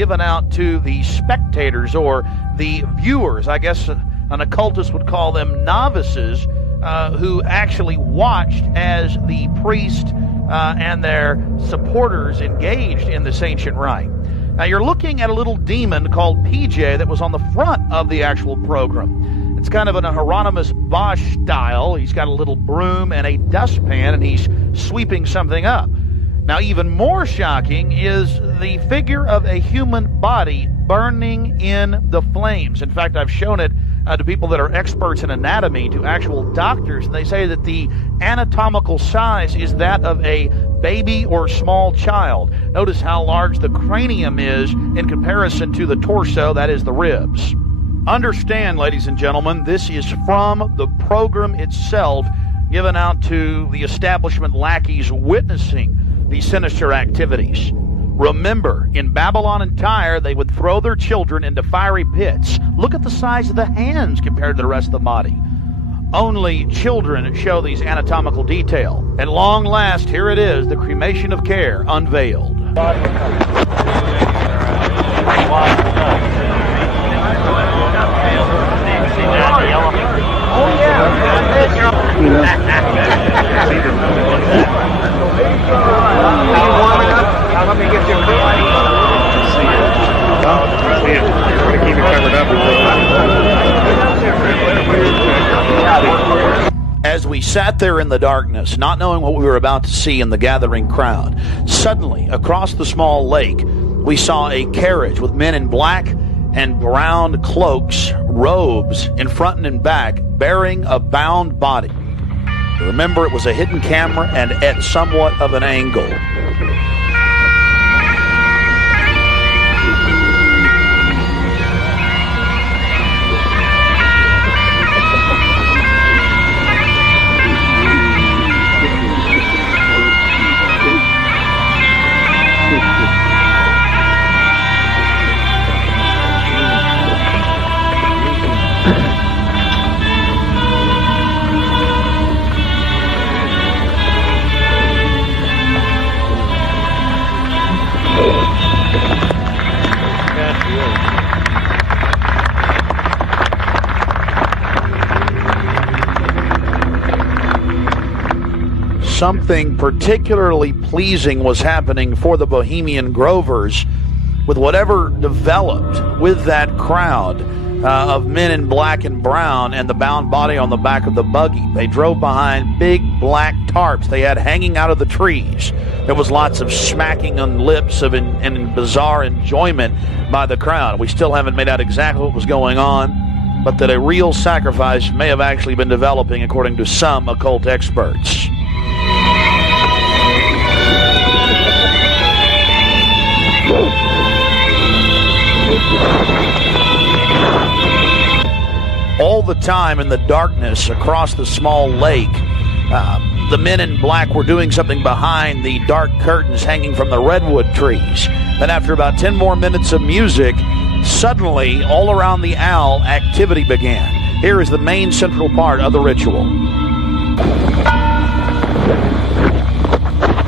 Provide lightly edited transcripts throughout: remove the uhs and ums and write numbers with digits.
given out to the spectators or the viewers. I guess an occultist would call them novices, who actually watched as the priest and their supporters engaged in this ancient rite. Now you're looking at a little demon called PJ that was on the front of the actual program. It's kind of an Hieronymus Bosch style. He's got a little broom and a dustpan, and he's sweeping something up. Now, even more shocking is the figure of a human body burning in the flames. In fact, I've shown it to people that are experts in anatomy, to actual doctors, and they say that the anatomical size is that of a baby or small child. Notice how large the cranium is in comparison to the torso, that is the ribs. Understand, ladies and gentlemen, this is from the program itself, given out to the establishment lackeys witnessing these sinister activities. Remember, in Babylon and Tyre, they would throw their children into fiery pits. Look at the size of the hands compared to the rest of the body. Only children show these anatomical detail. At long last, here it is, the cremation of care unveiled. Let me get you a keep it covered up. As we sat there in the darkness, not knowing what we were about to see in the gathering crowd, suddenly, across the small lake, we saw a carriage with men in black and brown cloaks, robes, in front and in back, bearing a bound body. Remember, it was a hidden camera and at somewhat of an angle. Something particularly pleasing was happening for the Bohemian Grovers with whatever developed with that crowd of men in black and brown and the bound body on the back of the buggy. They drove behind big black tarps they had hanging out of the trees. There was lots of smacking on lips and bizarre enjoyment by the crowd. We still haven't made out exactly what was going on, but that a real sacrifice may have actually been developing according to some occult experts. All the time in the darkness across the small lake, the men in black were doing something behind the dark curtains hanging from the redwood trees. Then after about 10 more minutes of music, suddenly all around the owl activity began. Here is the main central part of the ritual.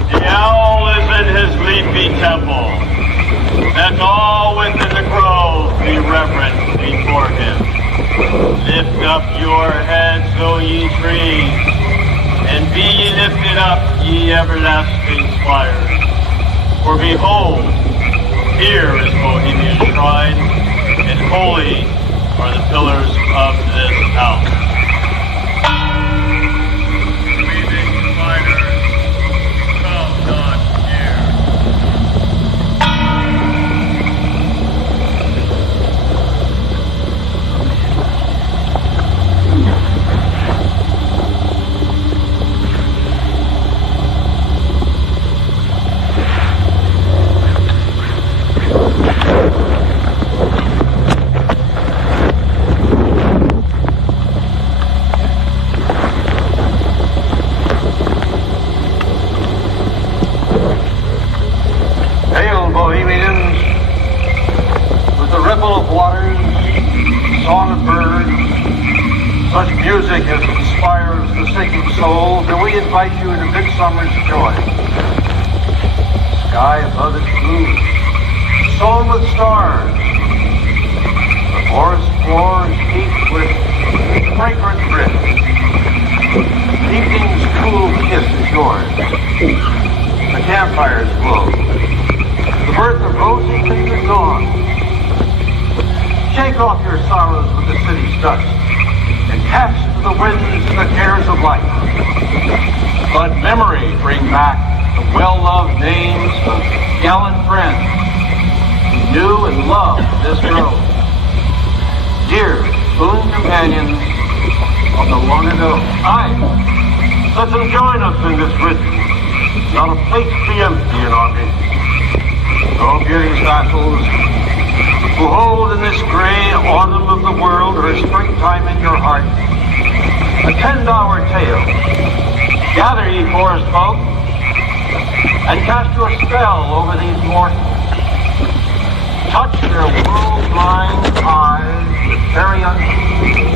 The owl is in his leafy temple, and all within the grove be reverent before him. Lift up your heads, O ye trees, and be ye lifted up, ye everlasting spires. For behold, here is Bohemian shrine, and holy are the pillars of this house. Breathing spiders, come not near. Hail, Bohemians, with the ripple of waters, song of birds, such music as inspires the sinking soul, do we invite you into midsummer's joy. The sky above is blue, the sown with stars. The forest floor is heaped with fragrant drift. Evening's cool kiss is yours. The campfires glow. The birth of rosy fingered dawn. Shake off your sorrows with the city's dust and cast to the winds the cares of life. Let memory bring back the well-loved names of gallant friends who knew and loved this grove. Dear boon companions of the long ago. Aye, let them join us in this rhythm. Not a place be empty in our midst. Oh, beauty's vassals, who hold in this gray autumn of the world her springtime in your heart, attend our tale. Gather, ye forest folk, and cast your spell over these mortals. Touch their world-blind eyes with fairy unseen.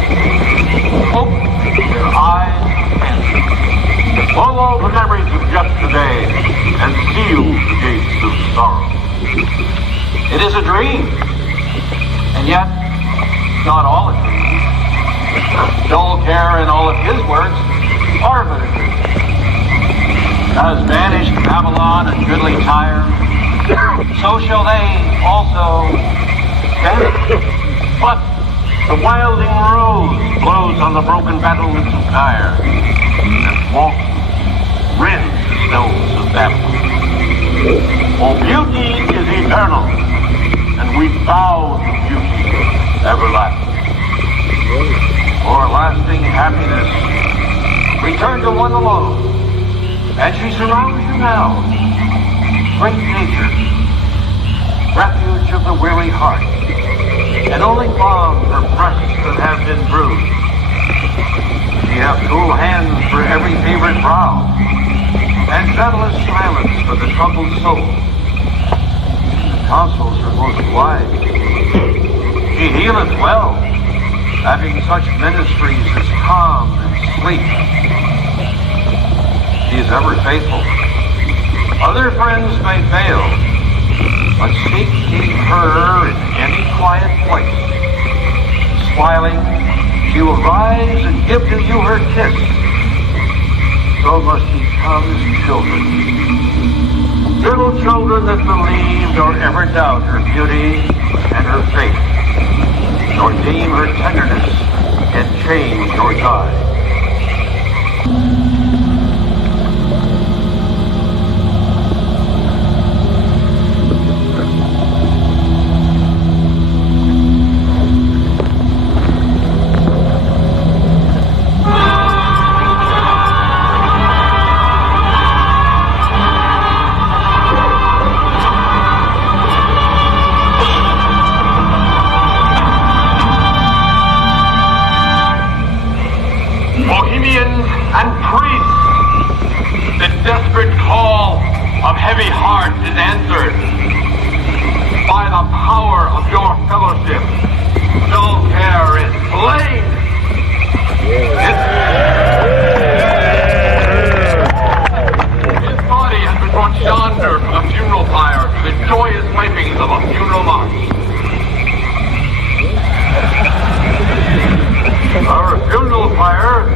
Open their eyes and blow all the memories of yesterday and seal the gates of sorrow. It is a dream, and yet not all a dream. Dull care and all of his works are but a dream. As vanished Babylon and goodly Tyre, so shall they also vanish. But the wilding rose blows on the broken battlements of Tyre, and walks rends the stones of Babylon. For beauty is eternal, and we bow to beauty everlasting. For lasting happiness, return to one alone, and she surrounds you now. Great nature, refuge of the weary heart, and only balm for breasts that have been bruised. Ye have cool hands for every favorite brow, and gentlest silence for the troubled soul. The counsels are most wise. He healeth well, having such ministries as calm and sleep. He is ever faithful. Other friends may fail, but seek ye her in any quiet place. Smiling, she will rise and give to you her kiss. So must ye come as children. Little children that believe nor ever doubt her beauty and her faith, nor deem her tenderness can change or die. Bohemians and priests, the desperate call of heavy hearts is answered by the power of your fellowship. Dull care is slain. His body has been brought yonder from the funeral pyre to the joyous wipings of a funeral march. Our funeral pyre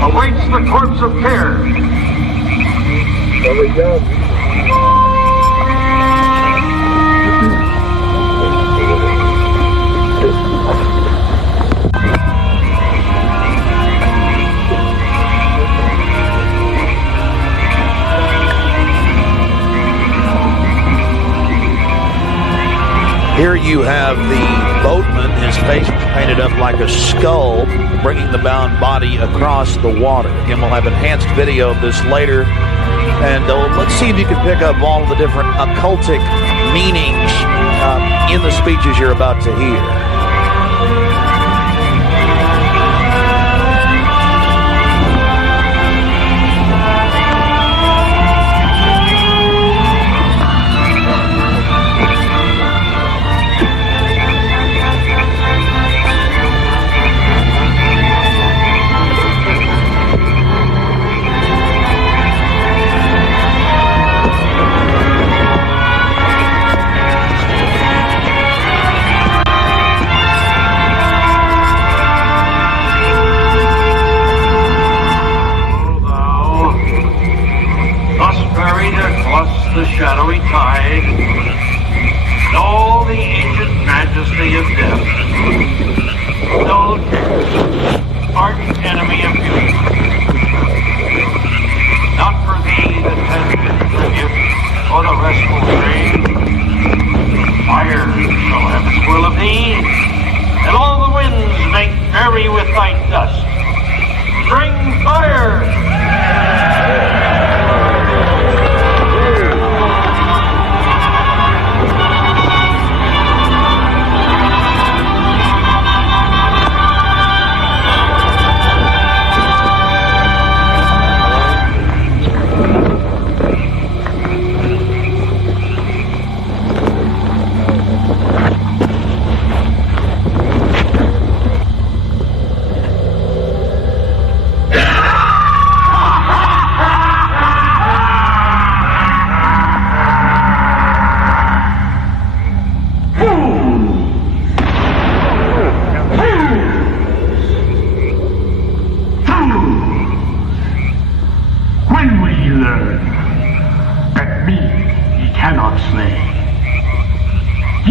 awaits the corpse of care. There we go. Here you have the boatman, his face painted up like a skull, bringing the bound body across the water. Again, we'll have enhanced video of this later. And let's see if you can pick up all of the different occultic meanings in the speeches you're about to hear.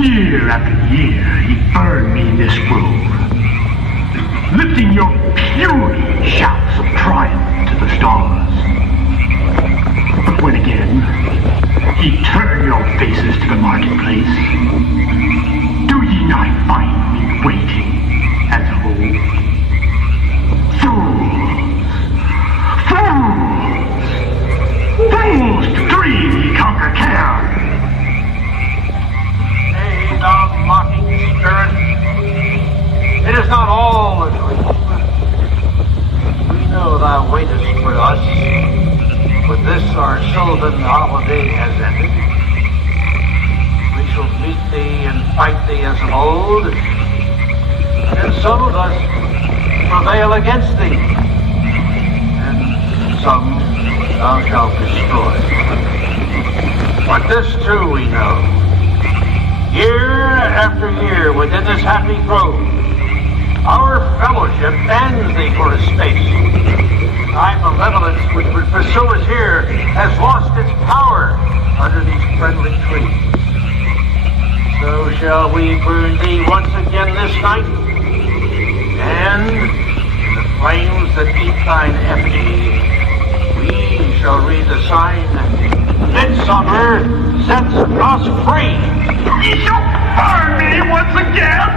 Year after year, ye burn me in this grove, lifting your puny shouts of triumph to the stars. But when again ye turn your faces to the marketplace, do ye not find me waiting as of old? Fools to dream ye conquer care. Hey, thou mocking spirit, it is not all a dream. We know thou waitest for us, but this our sylvan holiday has ended. We shall meet thee and fight thee as of old, and some of us prevail against thee, and some thou shalt destroy. But this too we know. Year after year within this happy grove, our fellowship bans thee for a space. Thy malevolence which would pursue us here has lost its power under these friendly trees. So shall we burn thee once again this night, and in the flames that eat thine effigy, we shall read the sign, Midsummer sets us free. Ye shall burn me once again!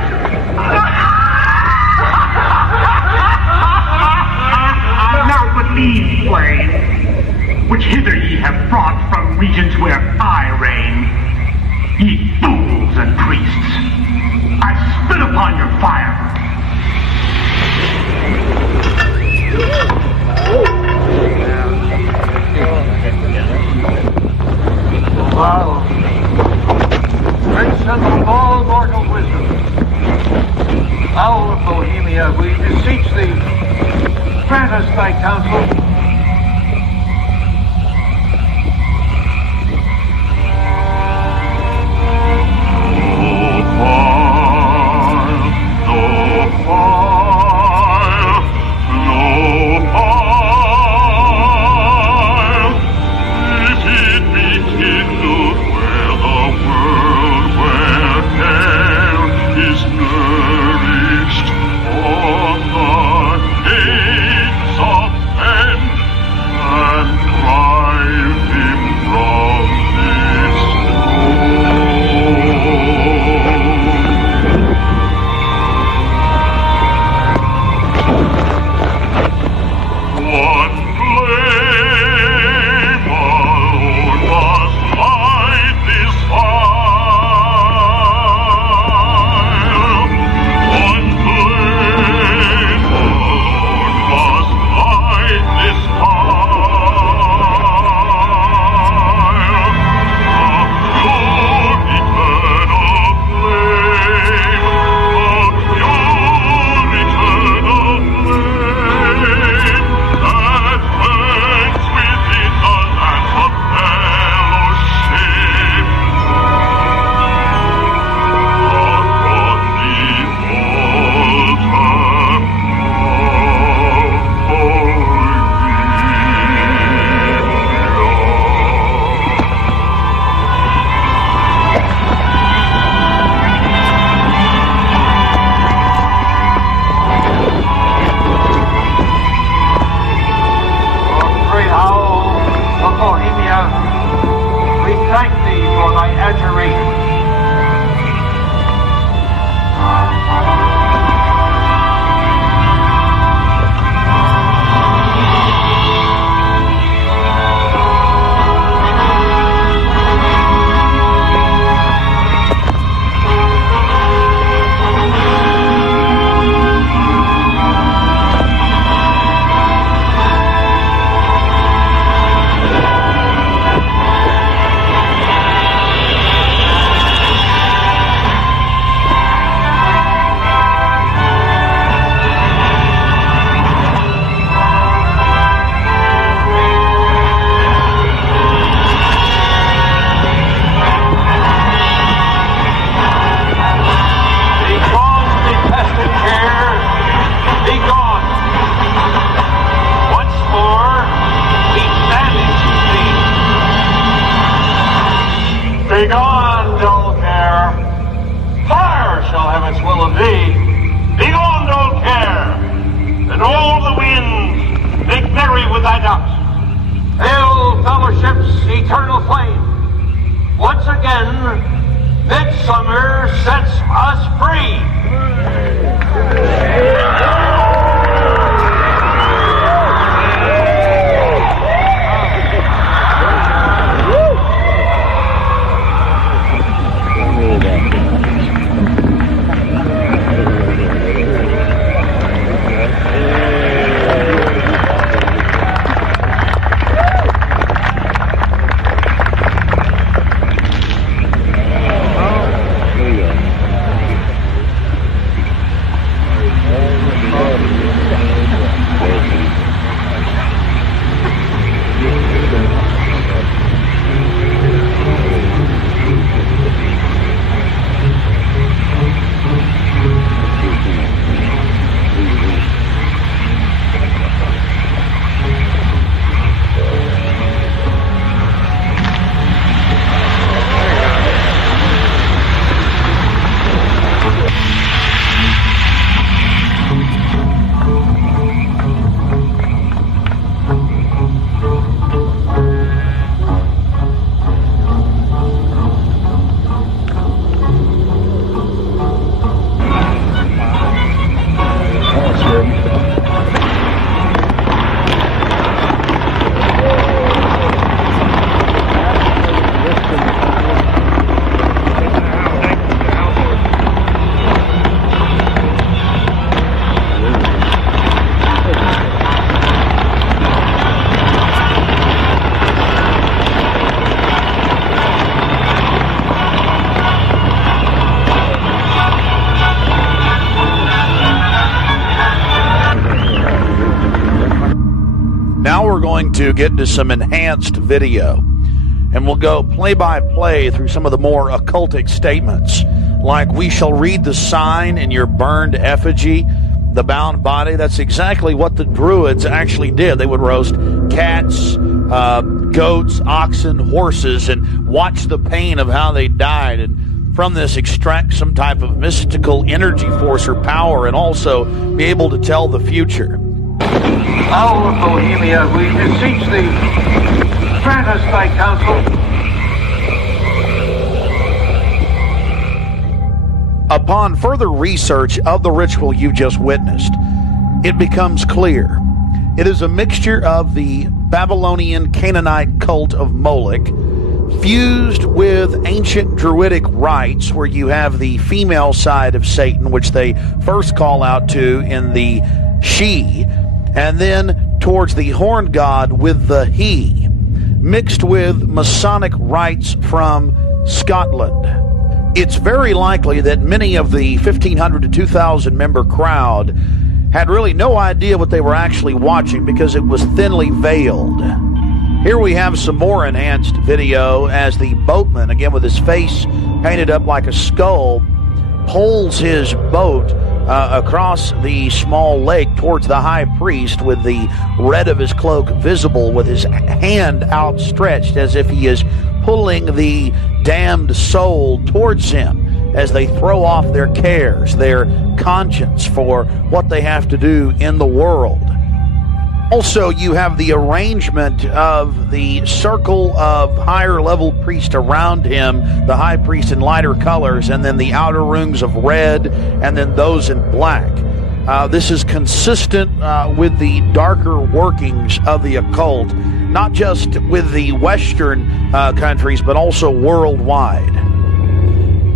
Now but leave flame, which hither ye have brought from regions where I reign. Ye fools and priests, I spit upon your fire. Wow. Great symbol of all mortal wisdom, Owl of Bohemia, we beseech thee, grant us thy counsel. Nourished on the heights of thy doubts. Hail Fellowship's eternal flame. Once again, midsummer sets us free. Now we're going to get into some enhanced video, and we'll go play by play through some of the more occultic statements, like we shall read the sign in your burned effigy, the bound body. That's exactly what the Druids actually did. They would roast cats, goats, oxen, horses, and watch the pain of how they died, and from this extract some type of mystical energy force or power, and also be able to tell the future. Owl of Bohemia, we beseech thee, grant us thy counsel. Upon further research of the ritual you just witnessed, it becomes clear. It is a mixture of the Babylonian Canaanite cult of Moloch, fused with ancient Druidic rites, where you have the female side of Satan, which they first call out to in the she, and then towards the horn god with the he, mixed with Masonic rites from Scotland. It's very likely that many of the 1,500 to 2,000 member crowd had really no idea what they were actually watching because it was thinly veiled. Here we have some more enhanced video as the boatman, again with his face painted up like a skull, pulls his boat across the small lake towards the high priest, with the red of his cloak visible, with his hand outstretched as if he is pulling the damned soul towards him as they throw off their cares, their conscience for what they have to do in the world. Also, you have the arrangement of the circle of higher level priests around him, the high priest in lighter colors, and then the outer rings of red, and then those in black. This is consistent with the darker workings of the occult, not just with the Western countries, but also worldwide.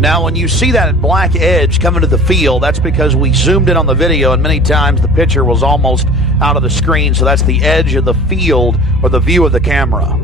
Now, when you see that black edge coming to the field, that's because we zoomed in on the video, and many times the picture was almost out of the screen, so that's the edge of the field or the view of the camera.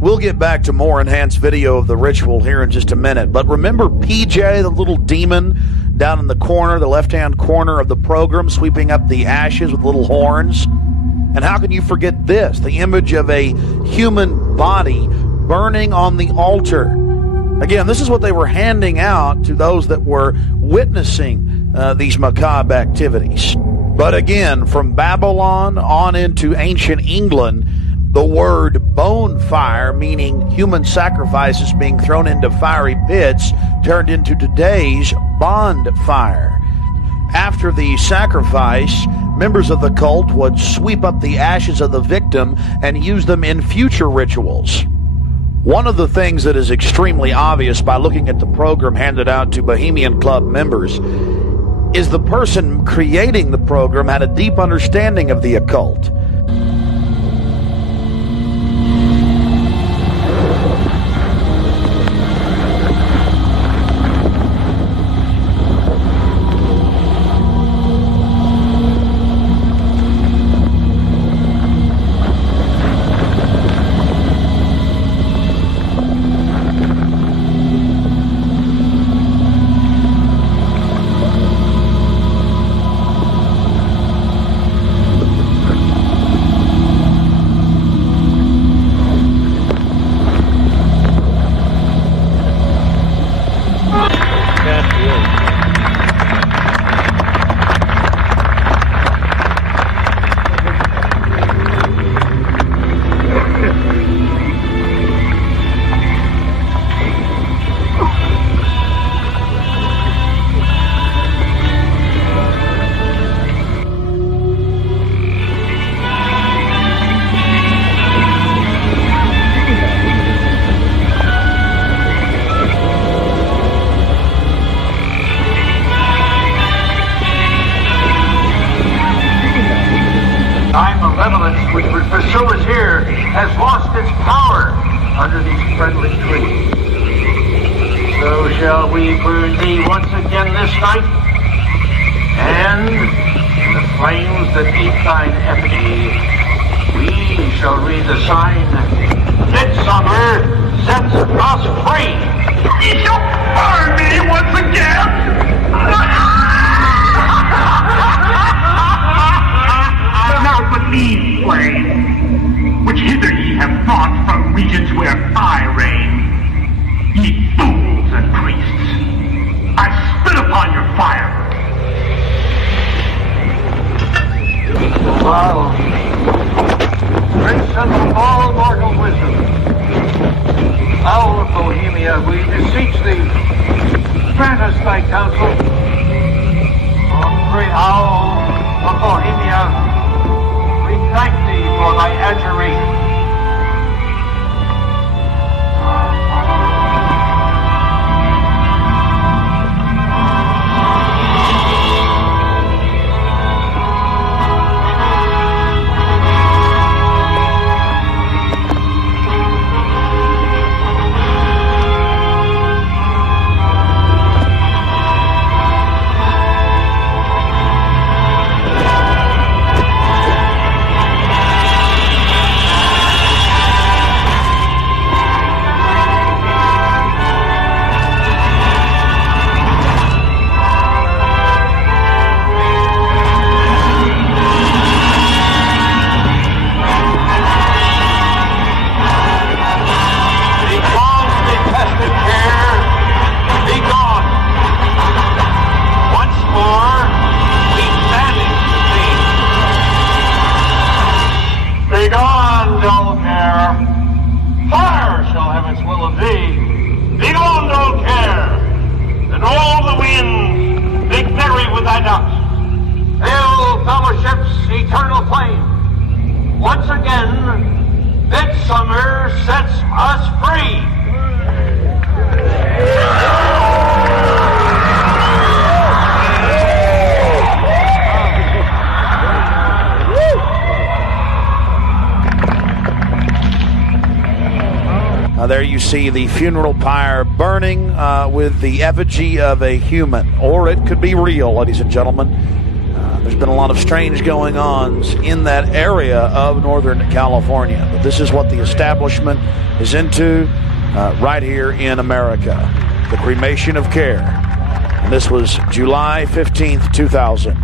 We'll get back to more enhanced video of the ritual here in just a minute. But remember PJ, the little demon down in the corner, the left-hand corner of the program, sweeping up the ashes with little horns? And how can you forget this? The image of a human body burning on the altar. Again, this is what they were handing out to those that were witnessing these macabre activities. But again, from Babylon on into ancient England, the word bonfire, meaning human sacrifices being thrown into fiery pits, turned into today's bonfire. After the sacrifice, members of the cult would sweep up the ashes of the victim and use them in future rituals. One of the things that is extremely obvious by looking at the program handed out to Bohemian Club members is the person creating the program had a deep understanding of the occult. which would pursue us here has lost its power under these friendly trees. So shall we burn thee once again this night, and in the flames that eat thine effigy, we shall read the sign, Midsummer sets us free. Ye shall burn me once again! Now but these flames, which hither ye have brought from regions where I reign, ye fools and priests, I spit upon your fire. Wow. Prince of all mortal wisdom, Owl of Bohemia, we beseech thee, grant us thy counsel. O great Owl of Bohemia, we thank thee for thy adjuration. Eternal flame. Once again, Midsummer sets us free. There you see the funeral pyre burning with the effigy of a human, or it could be real, ladies and gentlemen. There's been a lot of strange going-ons in that area of Northern California. But this is what the establishment is into right here in America. The cremation of care. And this was July 15th, 2000.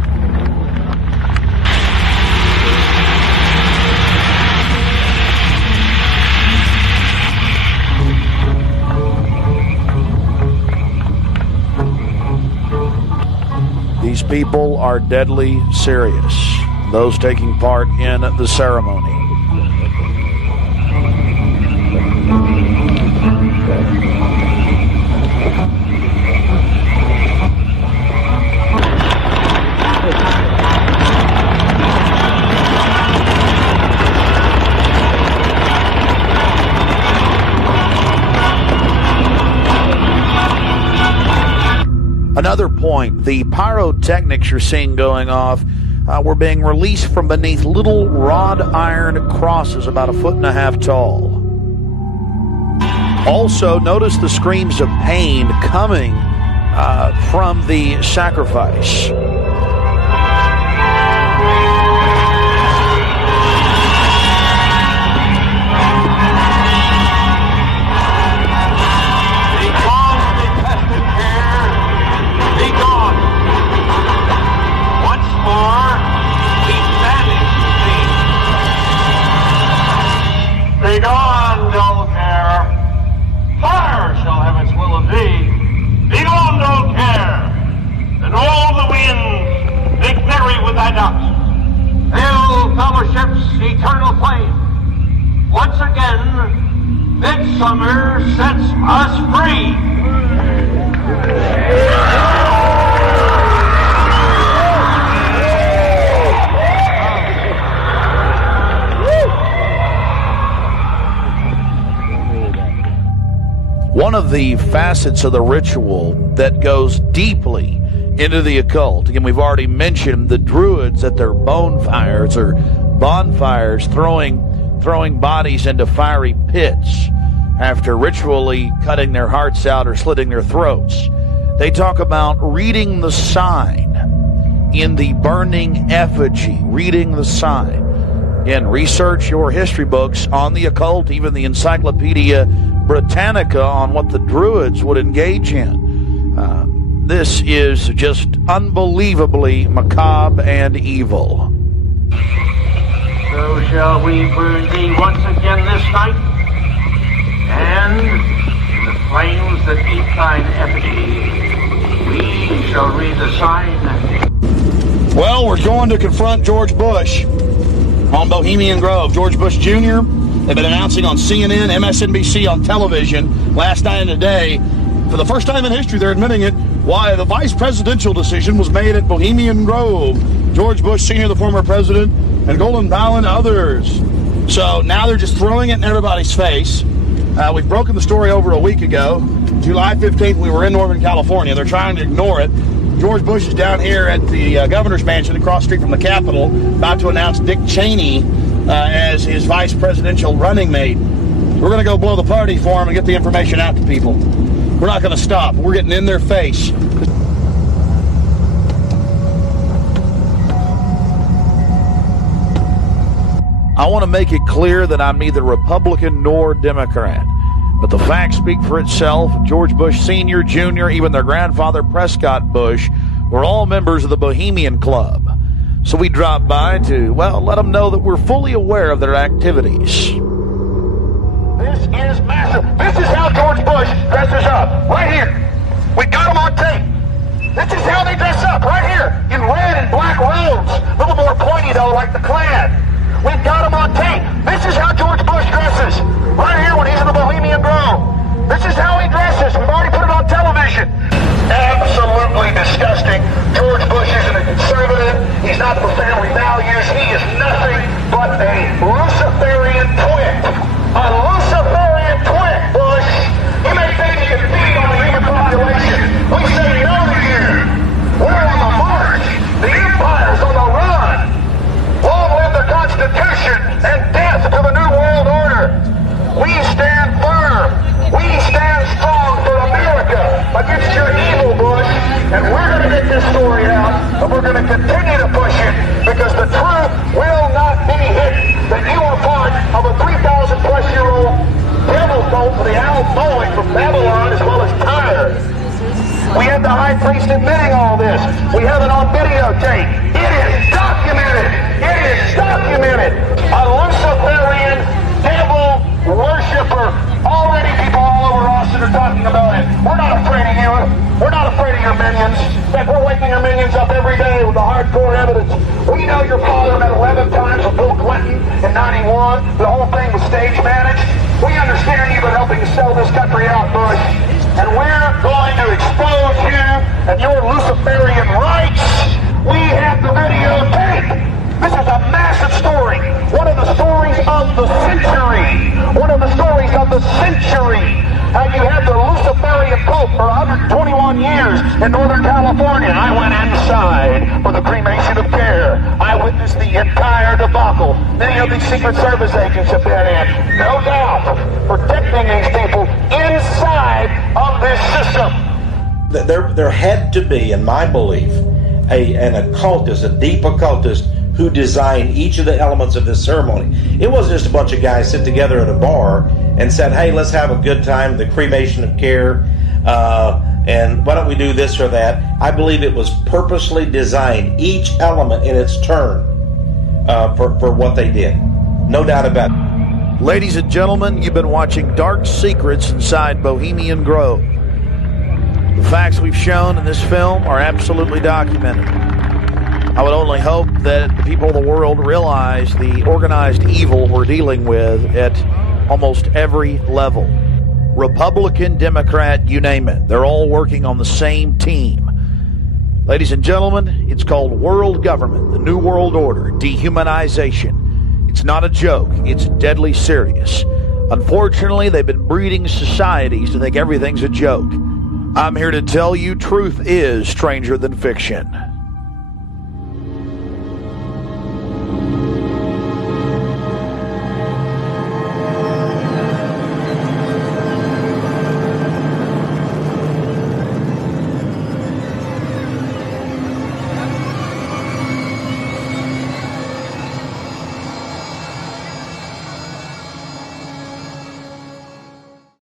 These people are deadly serious, those taking part in the ceremony. Another point, the pyrotechnics you're seeing going off were being released from beneath little wrought iron crosses about 1.5 feet tall. Also, notice the screams of pain coming from the sacrifice. Begone, dull care. Fire shall have its will of thee. Begone, dull care. And all the winds make merry with thy dust. Hail, fellowship's eternal flame. Once again, midsummer sets us free. One of the facets of the ritual that goes deeply into the occult, again, we've already mentioned the Druids at their bonfires or bonfires throwing bodies into fiery pits after ritually cutting their hearts out or slitting their throats. They talk about reading the sign in the burning effigy, reading the sign. Again, research your history books on the occult, even the Encyclopedia Britannica on what the Druids would engage in. This is just unbelievably macabre and evil. So shall we burn thee once again this night, and in the flames that eat thine effigy, we shall read the sign. Well, we're going to confront George Bush on Bohemian Grove. George Bush Jr., they've been announcing on CNN, MSNBC, on television last night and today. For the first time in history, they're admitting it, why the vice presidential decision was made at Bohemian Grove. George Bush Sr., the former president, and Colin Powell and others. So now they're just throwing it in everybody's face. We've broken the story over a week ago. July 15th, we were in Northern California. They're trying to ignore it. George Bush is down here at the governor's mansion across the street from the Capitol, about to announce Dick Cheney as his vice presidential running mate. We're going to go blow the party for him and get the information out to people. We're not going to stop. We're getting in their face. I want to make it clear that I'm neither Republican nor Democrat. But the facts speak for itself. George Bush Sr., Jr., even their grandfather Prescott Bush were all members of the Bohemian Club. So we dropped by to, well, let them know that we're fully aware of their activities. This is massive. This is how George Bush dresses up. Right here. We got him on tape. This is how they dress up. Right here. In red and black robes. A little more pointy, though, like the Klan. We've got him on tape. This is how George Bush dresses. Right here when he's in the Bohemian Grove. This is how he dresses. We've already put it on television. Absolutely disgusting. George Bush isn't a conservative. He's not for family values. He is nothing but a Luciferian twit. A Luciferian twit, Bush. You may think you can feed on the human population. We say no to you. We're on the march. The empire's on the run. Long live the Constitution and death to the New World Order. We stand firm. We stand strong for America against your evil, Bush. And we're going to get this story out, and we're going to continue to push it because the truth will not be hidden. That you are part of a 3,000-plus-year-old devil cult for the owl Boeing from Babylon as well as Tyre. We have the high priest admitting all this. We have it on videotape. It is documented. It is documented. A Luciferian devil worshiper. Already people all over Austin are talking about it. We're not afraid of you. We're not afraid of your minions. In fact, we're waking our minions up every day. with the hardcore evidence. We know your father met 11 times with Bill Clinton in 91. The whole thing was stage managed. We understand you've been helping to sell this country out, Bush. And we're going to expose you and your Luciferian rights. We have the videotape. This is a massive story. One of the stories of the century. One of the stories of the century. How you had the Luciferian Pope for 121 years in Northern California. I went inside for the cremation of care. I witnessed the entire debacle. Many of these Secret Service agents have been in, no doubt, protecting these people inside of this system. There had to be, in my belief, an occultist, a deep occultist, who designed each of the elements of this ceremony. It wasn't just a bunch of guys sit together at a bar and said, hey, let's have a good time, the cremation of care, and why don't we do this or that. I believe it was purposely designed, each element in its turn, for what they did. No doubt about it. Ladies and gentlemen, you've been watching Dark Secrets inside Bohemian Grove. The facts we've shown in this film are absolutely documented. I would only hope that the people of the world realize the organized evil we're dealing with at almost every level. Republican, Democrat, you name it. They're all working on the same team. Ladies and gentlemen, it's called world government, the New World Order, dehumanization. It's not a joke. It's deadly serious. Unfortunately, they've been breeding societies to think everything's a joke. I'm here to tell you truth is stranger than fiction.